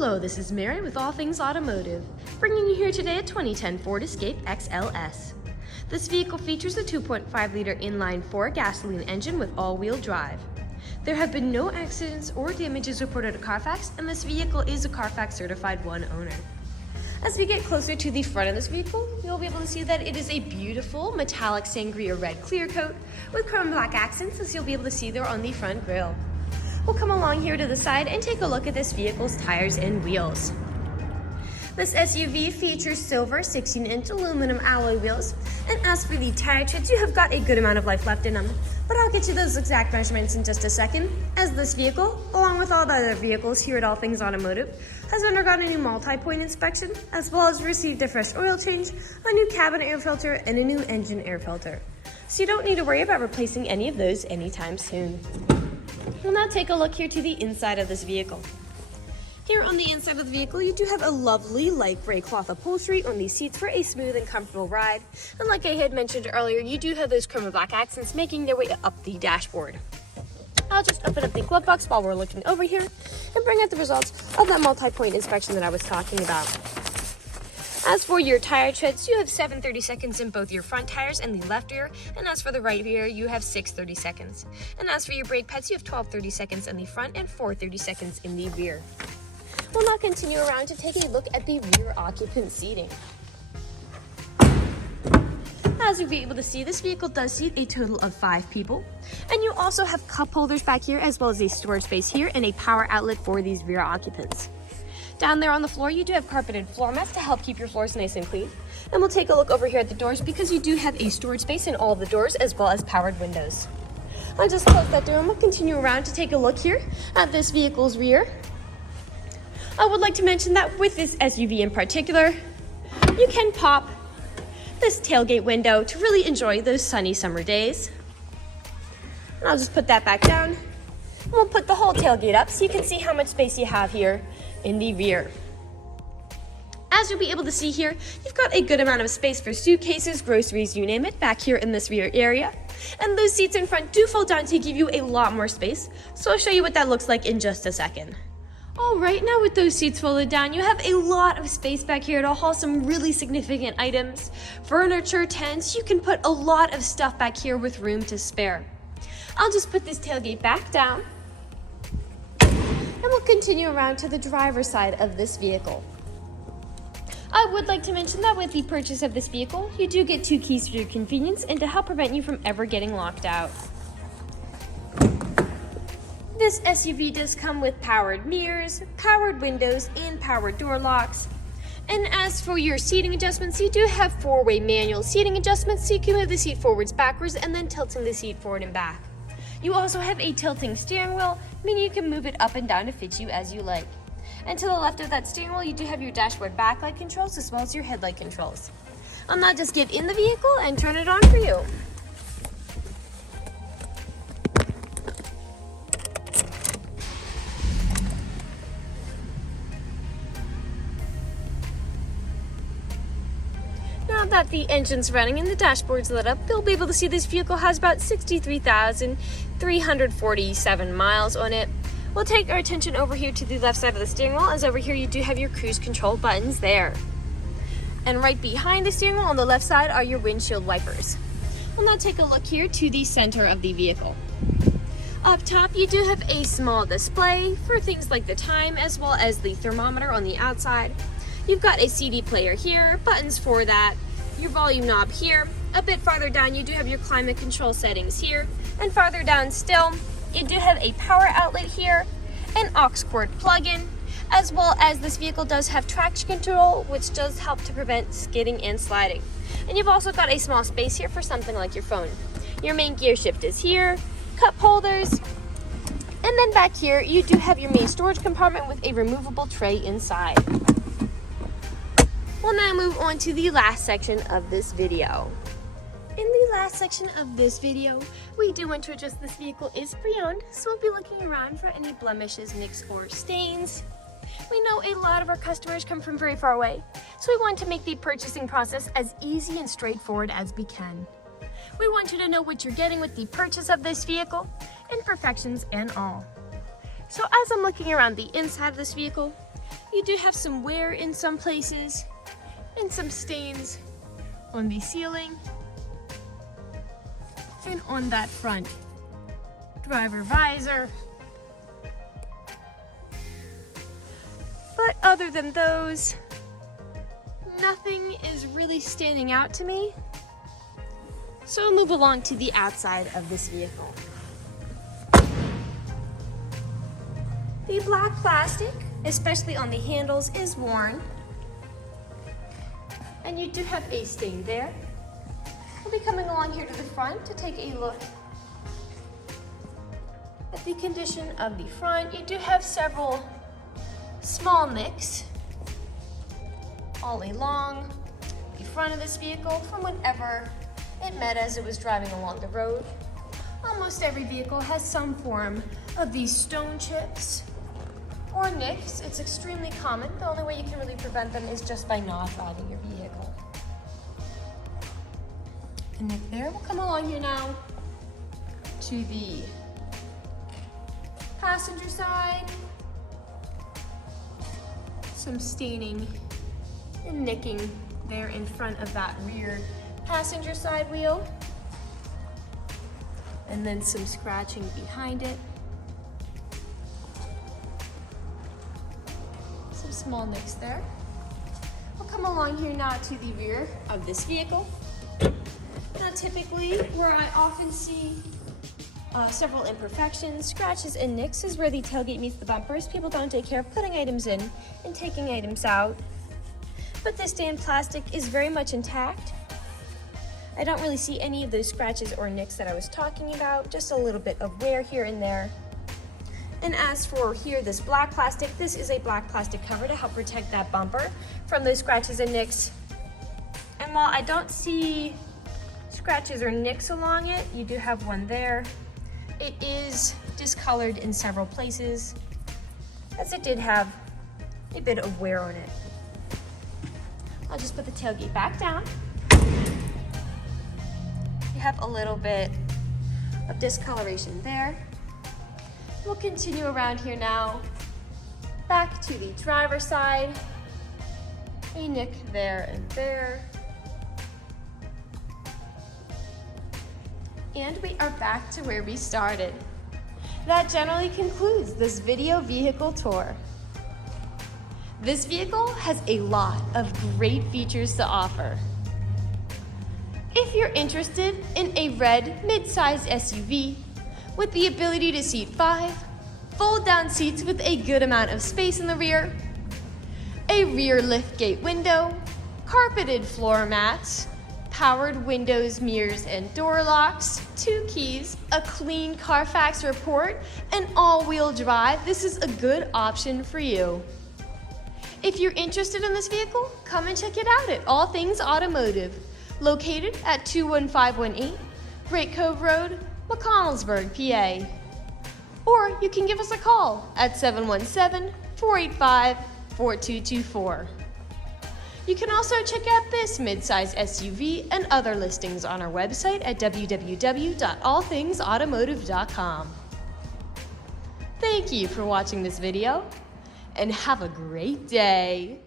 Hello, this is Mary with All Things Automotive, bringing you here today a 2010 Ford Escape XLS. This vehicle features a 2.5-liter inline-4 gasoline engine with all-wheel drive. There have been no accidents or damages reported at CARFAX, and this vehicle is a CARFAX certified one owner. As we get closer to the front of this vehicle, you'll be able to see that it is a beautiful Metallic Sangria Red clear coat with chrome black accents, as you'll be able to see there on the front grille. We'll come along here to the side and take a look at this vehicle's tires and wheels. This SUV features silver 16-inch aluminum alloy wheels, and as for the tire treads, you have got a good amount of life left in them, but I'll get you those exact measurements in just a second, as this vehicle, along with all the other vehicles here at All Things Automotive, has undergone a new multi-point inspection, as well as received a fresh oil change, a new cabin air filter, and a new engine air filter. So you don't need to worry about replacing any of those anytime soon. We'll now take a look here to the inside of this vehicle. Here on the inside of the vehicle, you do have a lovely light gray cloth upholstery on these seats for a smooth and comfortable ride. And like I had mentioned earlier, you do have those chrome and black accents making their way up the dashboard. I'll just open up the glove box while we're looking over here and bring out the results of that multi-point inspection that I was talking about. As for your tire treads, you have 7 30-seconds in both your front tires and the left rear, and as for the right rear, you have 6 30-seconds. And as for your brake pads, you have 12 30-seconds in the front and 4 30-seconds in the rear. We'll now continue around to take a look at the rear occupant seating. As you'll be able to see, this vehicle does seat a total of 5 people, and you also have cup holders back here, as well as a storage space here and a power outlet for these rear occupants. Down there on the floor, you do have carpeted floor mats to help keep your floors nice and clean. And we'll take a look over here at the doors, because you do have a storage space in all of the doors, as well as powered windows. I'll just close that door and we'll continue around to take a look here at this vehicle's rear. I would like to mention that with this SUV in particular, you can pop this tailgate window to really enjoy those sunny summer days. And I'll just put that back down. And we'll put the whole tailgate up so you can see how much space you have here in the rear. As you'll be able to see here, you've got a good amount of space for suitcases, groceries, you name it, back here in this rear area. And those seats in front do fold down to give you a lot more space, so I'll show you what that looks like in just a second. Alright, now with those seats folded down, you have a lot of space back here to haul some really significant items. Furniture, tents, you can put a lot of stuff back here with room to spare. I'll just put this tailgate back down, and we'll continue around to the driver's side of this vehicle. I would like to mention that with the purchase of this vehicle, you do get 2 keys for your convenience and to help prevent you from ever getting locked out. This SUV does come with powered mirrors, powered windows, and powered door locks. And as for your seating adjustments, you do have 4-way manual seating adjustments, so you can move the seat forwards, backwards, and then tilting the seat forward and back. You also have a tilting steering wheel, meaning you can move it up and down to fit you as you like. And to the left of that steering wheel, you do have your dashboard backlight controls as well as your headlight controls. I'll now just get in the vehicle and turn it on for you. Now that the engine's running and the dashboard's lit up, you'll be able to see this vehicle has about 63,347 miles on it. We'll take our attention over here to the left side of the steering wheel, as over here you do have your cruise control buttons there. And right behind the steering wheel on the left side are your windshield wipers. We'll now take a look here to the center of the vehicle. Up top, you do have a small display for things like the time, as well as the thermometer on the outside. You've got a CD player here, buttons for that, your volume knob here. A bit farther down, you do have your climate control settings here. And farther down still, you do have a power outlet here, an aux cord plug-in, as well as this vehicle does have traction control, which does help to prevent skidding and sliding. And you've also got a small space here for something like your phone. Your main gear shift is here, cup holders, and then back here, you do have your main storage compartment with a removable tray inside. We'll now move on to the last section of this video. In the last section of this video, we do want to address this vehicle is pre-owned, so we'll be looking around for any blemishes, nicks, or stains. We know a lot of our customers come from very far away, so we want to make the purchasing process as easy and straightforward as we can. We want you to know what you're getting with the purchase of this vehicle, imperfections and all. So as I'm looking around the inside of this vehicle, You do have some wear in some places and some stains on the ceiling and on that front driver visor. But other than those, nothing is really standing out to me. So we'll move along to the outside of this vehicle. The black plastic, especially on the handles, is worn. And you do have a stain there. We'll be coming along here to the front to take a look at the condition of the front. You do have several small nicks all along the front of this vehicle from whenever it met as it was driving along the road. Almost every vehicle has some form of these stone chips or nicks. It's extremely common. The only way you can really prevent them is just by not driving your vehicle. The nick there. We'll come along here now to the passenger side. Some staining and nicking there in front of that rear passenger side wheel. And then some scratching behind it. Some small nicks there. We'll come along here now to the rear of this vehicle. Now typically, where I often see several imperfections, scratches, and nicks is where the tailgate meets the bumpers. People don't take care of putting items in and taking items out. But this stained plastic is very much intact. I don't really see any of those scratches or nicks that I was talking about, just a little bit of wear here and there. And as for here, this black plastic, this is a black plastic cover to help protect that bumper from those scratches and nicks. And while I don't see scratches or nicks along it, you do have one there. It is discolored in several places, as it did have a bit of wear on it. I'll just put the tailgate back down. You have a little bit of discoloration there. We'll continue around here now, back to the driver's side. A nick there and there. And we are back to where we started. That generally concludes this video vehicle tour. This vehicle has a lot of great features to offer. If you're interested in a red mid-size SUV with the ability to seat 5, fold-down seats with a good amount of space in the rear, a rear liftgate window, carpeted floor mats, powered windows, mirrors, and door locks, 2 keys, a clean CARFAX report, and all-wheel drive, this is a good option for you. If you're interested in this vehicle, come and check it out at All Things Automotive, located at 21518 Great Cove Road, McConnellsburg, PA. Or you can give us a call at 717-485-4224. You can also check out this midsize SUV and other listings on our website at www.allthingsautomotive.com. Thank you for watching this video, and have a great day.